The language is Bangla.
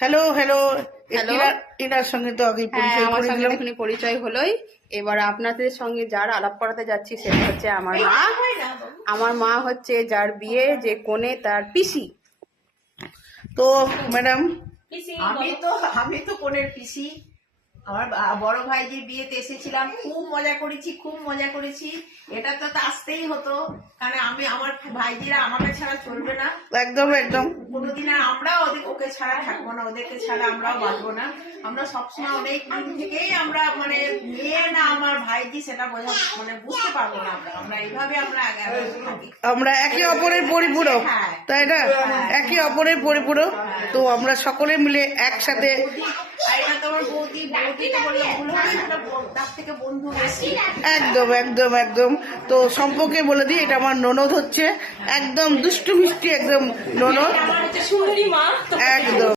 Hello hello hello. এনার সঙ্গে তো আগে হ্যাঁ, আমার সঙ্গে পরিচয় এখনই পরিচয় হলোই। এবার আপনাদের সঙ্গে যার আলাপ করাতে যাচ্ছি সেটা হচ্ছে আমার মা। আমার মা হচ্ছে যার বিয়ে যে কোণে তার পিসি। তো ম্যাডাম আমি তো কোনের পিসি। আমার বড় ভাইজির বিয়েতে এসেছিলাম, খুব মজা করেছি। এটা তো আসতেই হতো, কারণ আমার ভাইজিরা আমাকে ছাড়া চলবে না একদম একদম কোনোদিন, আর আমরাও ওকে ছাড়া থাকবো না, ওদেরকে ছাড়া আমরাও বাঁচবো না। আমরা সবসময় অনেক দিন থেকেই আমরা মেয়ে না আমার ভাইজি সেটা বুঝতে পারবো না। আমরা এইভাবে আমরা আগে থাকি। আমরা একে অপরের পরিপূরক, তাই না? একে অপরের পরিপূরক। তো আমরা সকলে মিলে একসাথে এটা তো আমার বৌদি তো বললে ভুল হবে, তার থেকে বন্ধু বেশি। একদম একদম একদম। তো সম্পর্কে বলে দিই, এটা আমার ননদ হচ্ছে, একদম দুষ্টু মিষ্টি একদম ননদ, সুন্দরী মা একদম।